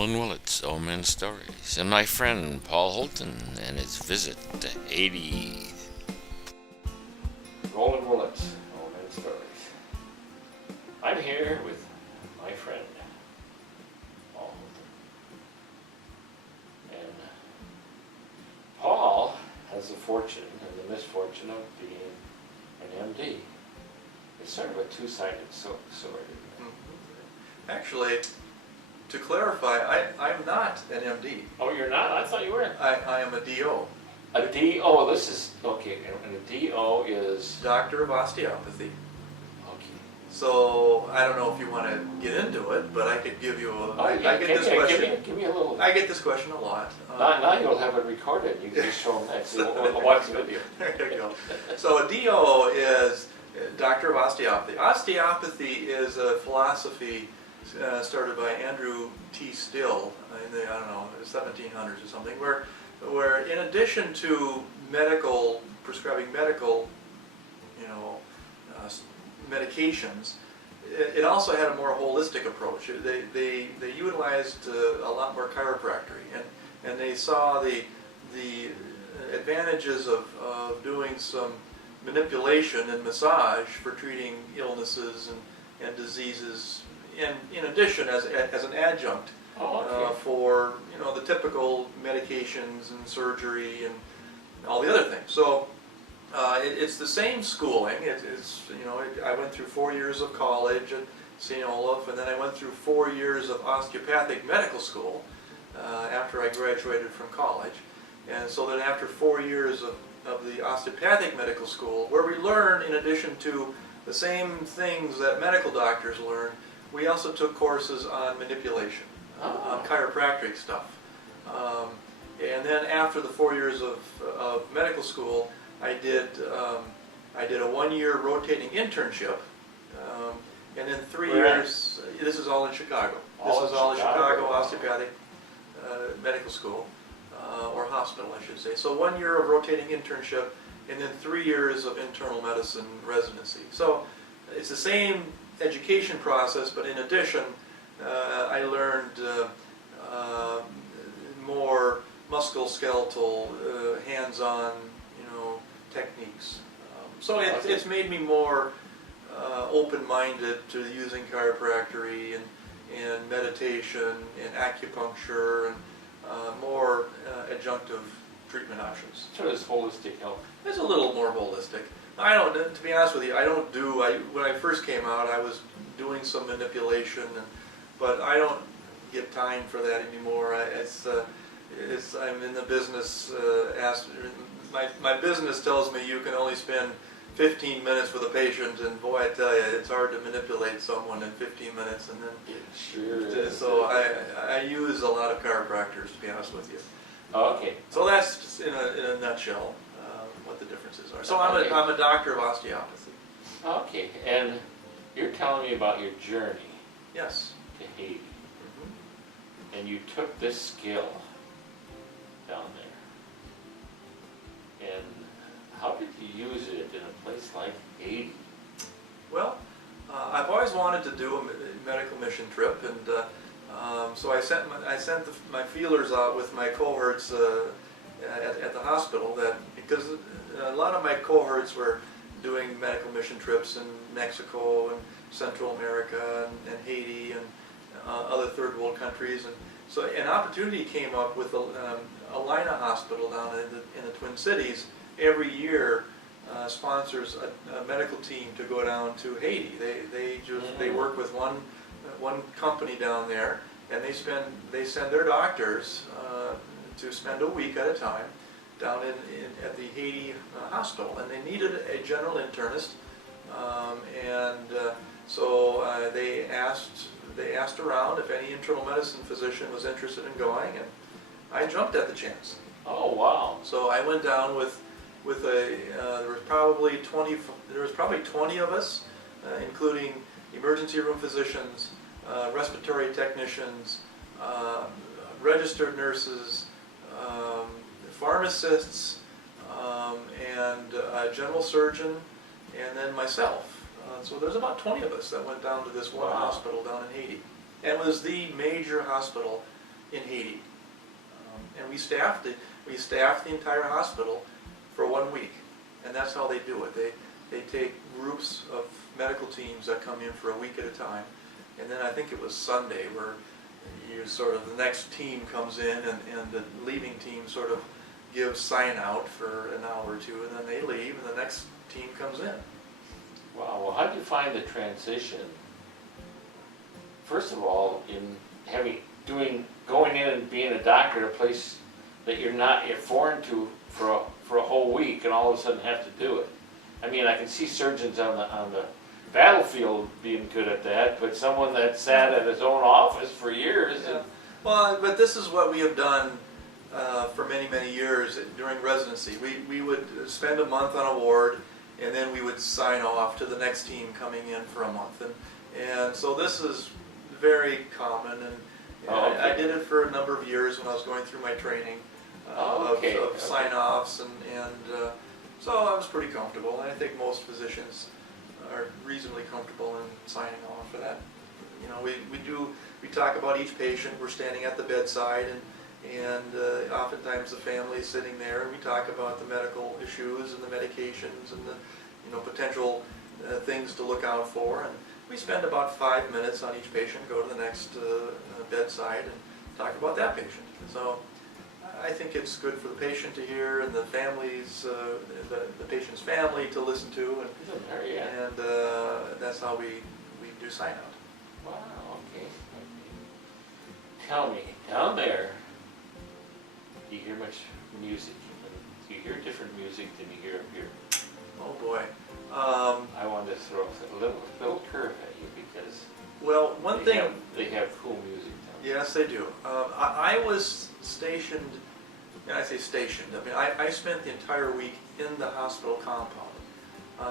Nolan Willett's Old Man Stories, and my friend Paul Holten and his visit to Haiti. Nolan Willett's Old Man Stories. I'm here with my friend Paul Holten. And Paul has the fortune and the misfortune of being an MD. It's sort of a two-sided sword. Actually, to clarify, I'm not an MD. Oh, you're not? I thought you were. I am a DO. A DO, this is, okay, and a DO is... Doctor of Osteopathy. Okay. So, I don't know if you want to get into it, but I could give you a... I get this question. Give me a little... I get this question a lot. Now you'll have it recorded. You can just show them that. So we'll watch the video. There you go. So a DO is Doctor of Osteopathy. Osteopathy is a philosophy started by Andrew T. Still in the, 1700s or something, where in addition to prescribing medical, medications, it also had a more holistic approach. They utilized a lot more chiropractic, and they saw the advantages of doing some manipulation and massage for treating illnesses and diseases, and in addition as an adjunct for the typical medications and surgery and all the other things. So it's the same schooling. I went through 4 years of college at St. Olaf, and then I went through 4 years of osteopathic medical school after I graduated from college. And so then after 4 years of the osteopathic medical school, where we learn, in addition to the same things that medical doctors learn, we also took courses on manipulation, on chiropractic stuff. And then after the 4 years of medical school, I did a 1 year rotating internship, and then 3 years. This is all in Chicago. This is all in Chicago Osteopathic Medical School, or hospital, I should say. So 1 year of rotating internship, and then 3 years of internal medicine residency. So it's the same education process, but in addition, I learned more musculoskeletal, hands-on, techniques. So it's made me more open-minded to using chiropractic and meditation and acupuncture and more adjunctive treatment options. So it's holistic health. It's a little more holistic. To be honest with you, when I first came out, I was doing some manipulation, but I don't get time for that anymore. I'm in the business. My business tells me you can only spend 15 minutes with a patient, and boy, I tell you, it's hard to manipulate someone in 15 minutes. And then, sure. So I use a lot of chiropractors, to be honest with you. Okay. So that's just in a nutshell what the differences are. So I'm a doctor of osteopathy. Okay, and you're telling me about your journey. Yes. To Haiti. Mm-hmm. And you took this skill down there. And how did you use it in a place like Haiti? Well, I've always wanted to do a medical mission trip, and so I sent my feelers out with my cohorts at the hospital, because a lot of my cohorts were doing medical mission trips in Mexico and Central America and Haiti and other third world countries, and so an opportunity came up with Alina Hospital down in the Twin Cities. Every year sponsors a medical team to go down to Haiti. They work with one company down there, and they send their doctors to spend a week at a time down at the Haiti hospital, and they needed a general internist, so they asked around if any internal medicine physician was interested in going, and I jumped at the chance. Oh wow! So I went down with there was probably 20 of us, including emergency room physicians, respiratory technicians, registered nurses, pharmacists, and a general surgeon, and then myself. So there's about 20 of us that went down to this one hospital down in Haiti. And it was the major hospital in Haiti. And we staffed the entire hospital for 1 week, and that's how they do it. They take groups of medical teams that come in for a week at a time, and then I think it was Sunday where you sort of, the next team comes in, and the leaving team sort of gives sign out for an hour or two, and then they leave, and the next team comes in. Wow. Well, how do you find the transition? First of all, in going in and being a doctor at a place that you're foreign to for a whole week, and all of a sudden have to do it. I mean, I can see surgeons on the battlefield being good at that, but someone that sat at his own office for years. Yeah. Well, but this is what we have done for many, many years during residency. We would spend a month on a ward, and then we would sign off to the next team coming in for a month. And so this is very common, and I did it for a number of years when I was going through my training of sign-offs, and so I was pretty comfortable, and I think most physicians are reasonably comfortable in signing off for that. You know, we talk about each patient. We're standing at the bedside, and oftentimes the family is sitting there, and we talk about the medical issues and the medications and the potential things to look out for. And we spend about 5 minutes on each patient, go to the next bedside and talk about that patient. So I think it's good for the patient to hear, and the families, the patient's family to listen to, and that's how we do sign out. Wow, okay. Tell me, down there, do you hear much music? Do you hear different music than you hear up here? Oh boy. I wanted to throw a little curve at you because they have cool music down there. Yes, they do. I was stationed, and I say stationed, I mean I spent the entire week in the hospital compound.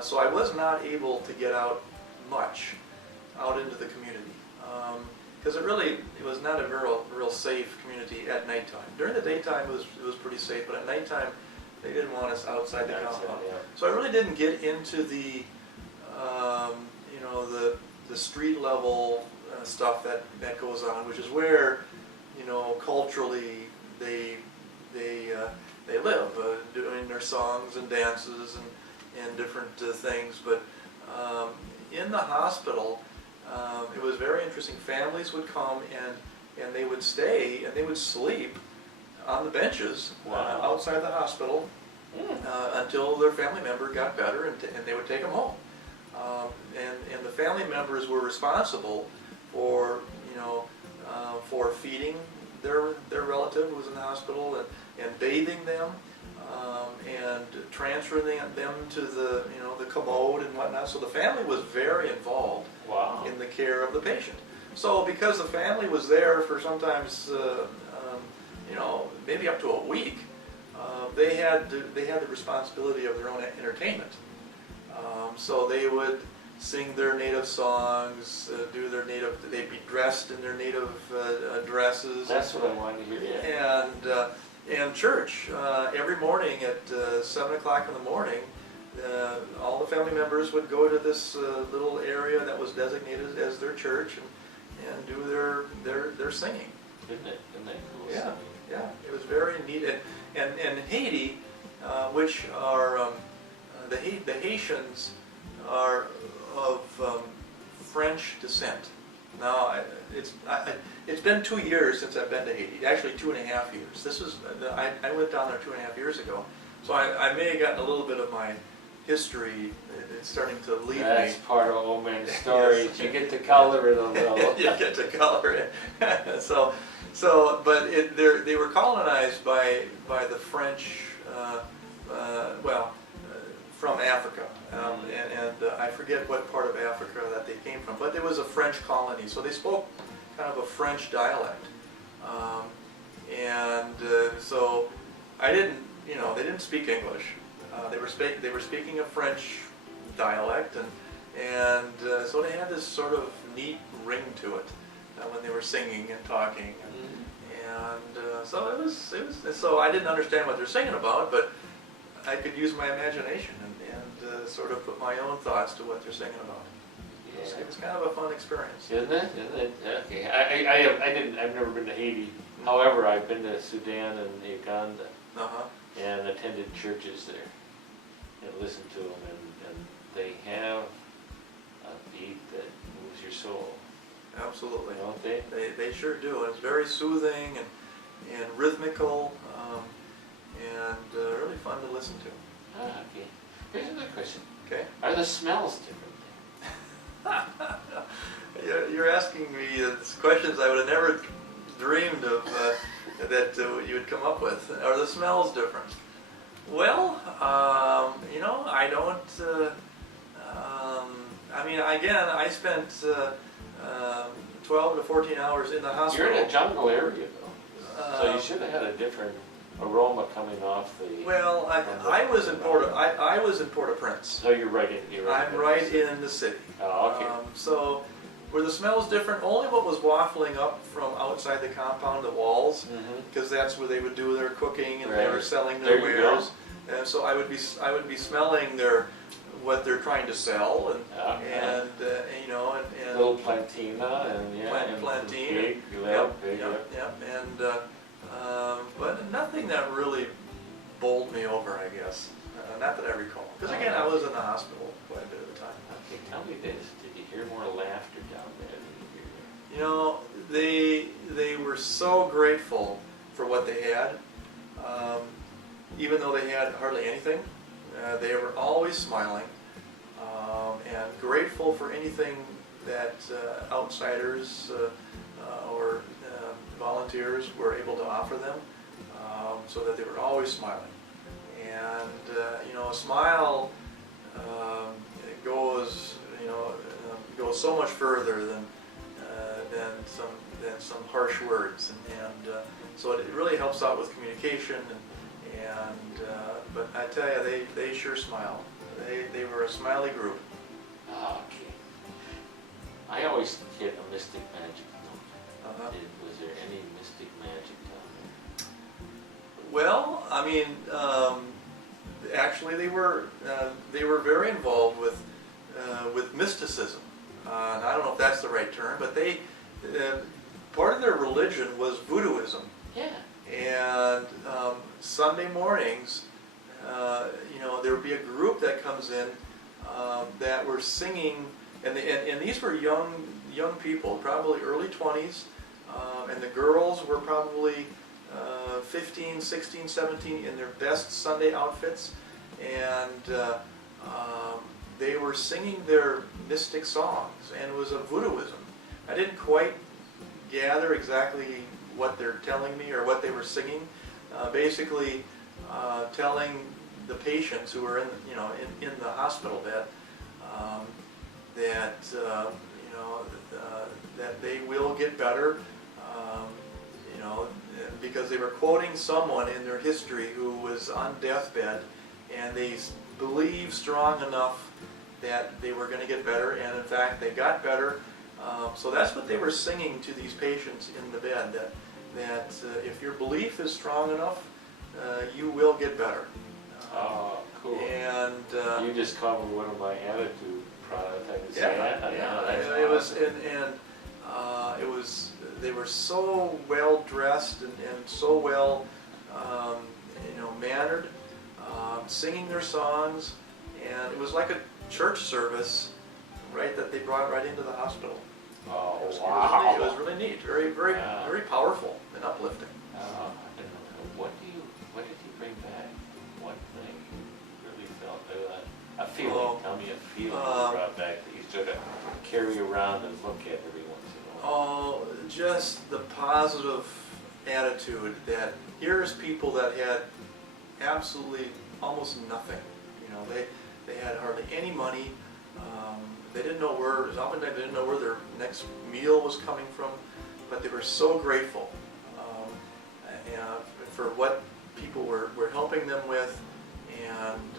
So I was not able to get out much out into the community. Because it was not a real safe community at nighttime. During the daytime it was pretty safe, but at nighttime they didn't want us outside the compound. Yeah. So I really didn't get into the the street level stuff that goes on, which is where culturally they live, doing their songs and dances and different things. But in the hospital, it was very interesting. Families would come and they would stay and they would sleep on the benches outside the hospital until their family member got better, and they would take them home. And the family members were responsible for for feeding their relative who was in the hospital and bathing them and transferring them to the the commode and whatnot. So the family was very involved in the care of the patient. So because the family was there for sometimes maybe up to a week, they had the responsibility of their own entertainment. So they would sing their native songs, they'd be dressed in their native dresses. That's what I wanted to hear. Yeah. And church every morning at 7 o'clock in the morning, all the family members would go to this little area that was designated as their church and do their singing. Isn't that cool? Yeah, yeah, it was very neat. And in Haiti, which are the Haitians are of French descent. Now it's been 2 years since I've been to Haiti. Actually, 2.5 years. This was I went down there 2.5 years ago, so I may have gotten a little bit of my history. It's starting to leave me. That's part of old man's story. Yes. You get to color it a little. You get to color it. But they were colonized by the French. From Africa, and I forget what part of Africa that they came from, but it was a French colony, so they spoke kind of a French dialect, so I didn't, they didn't speak English. They were speaking a French dialect, and so they had this sort of neat ring to it when they were singing and talking, and so it was. So I didn't understand what they're singing about, but I could use my imagination and sort of put my own thoughts to what they're singing about. It's kind of a fun experience. Isn't it? Isn't it? Okay. I've never been to Haiti. However, I've been to Sudan and Uganda and attended churches there and listened to them, and they have a beat that moves your soul. Absolutely. Don't they? They sure do. And it's very soothing and rhythmical, and really fun to listen to. Okay. Here's another question. Okay. Are the smells different You're asking me questions I would have never dreamed of that you would come up with. Are the smells different? Well, I don't. I mean, again, I spent 12 to 14 hours in the hospital. You're in a jungle area, though, so you should have had a different aroma coming off the. Well, I was in Port-au-Prince. So you're right in. I'm right in the city. Oh, okay. So, were the smells different? Only what was waffling up from outside the compound, the walls, because that's where they would do their cooking and they were selling their wares. And so I would be smelling what they're trying to sell, and little plantina and plantain. But nothing that really bowled me over, I guess. Not that I recall. Because again, I was in the hospital quite a bit of the time. Okay, tell me this: did you hear more laughter down there than you hear here? They were so grateful for what they had, even though they had hardly anything. They were always smiling and grateful for anything that outsiders or volunteers were able to offer them, so that they were always smiling. And a smile goes so much further than some harsh words, and so it really helps out with communication. But I tell you, they sure smiled. They were a smiley group. Okay. I always get a mystic magic note. Was there any mystic magic down there? Well, I mean, actually, they were very involved with mysticism. And I don't know if that's the right term, but part of their religion was voodooism. Yeah. And Sunday mornings, there would be a group that comes in that were singing, and these were young people, probably early 20s, and the girls were probably 15, 16, 17 in their best Sunday outfits, and they were singing their mystic songs, and it was a voodooism. I didn't quite gather exactly what they're telling me or what they were singing. Basically, telling the patients who were in the hospital bed that they will get better, because they were quoting someone in their history who was on deathbed, and they believed strong enough that they were going to get better, and in fact they got better. So that's what they were singing to these patients in the bed, that if your belief is strong enough, you will get better. Oh, cool. And you just called me one of my attitude products. I can say that. It was, it was. They were so well dressed and so well, mannered, singing their songs, and it was like a church service, right? That they brought right into the hospital. Oh, wow! It was really neat, very powerful and uplifting. What did you bring back? What thing you really felt? A feeling. Tell me a feeling you brought back that you sort of carry around and look at every once in a while. Oh, just the positive attitude that here's people that had absolutely almost nothing. They had hardly any money. They didn't know oftentimes they didn't know where their next meal was coming from, but they were so grateful for what people were helping them with, and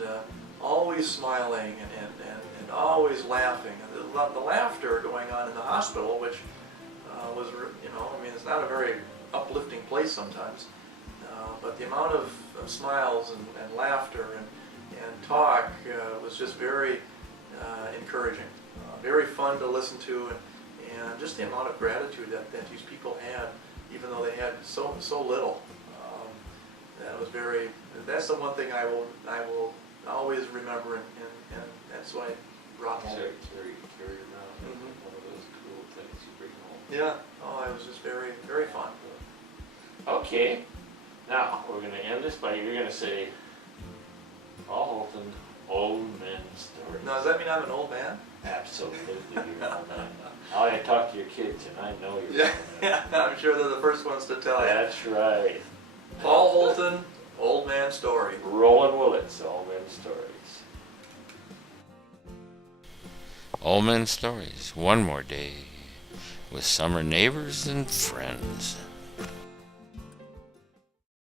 always smiling and always laughing. And the laughter going on in the hospital, which was, it's not a very uplifting place sometimes, but the amount of smiles and laughter and talk was just very encouraging. very fun to listen to, and just the amount of gratitude that these people had, even though they had so little. That's the one thing I will always remember, and that's what I brought home. It's very carry around. Mhm. One of those cool things you bring home. Yeah, it was just very, very fun. Okay, now we're gonna end this by, you're gonna say, Paul Holten, Old Men Stories. Now, does that mean I'm an old man? Absolutely, you're an old man. I talk to your kids and I know you're an Yeah, old man. I'm sure they're the first ones to tell you. That's right. Paul Holten, Old Man Story. Roland Willits, Old Men Stories. Old Men Stories, one more day with summer neighbors and friends.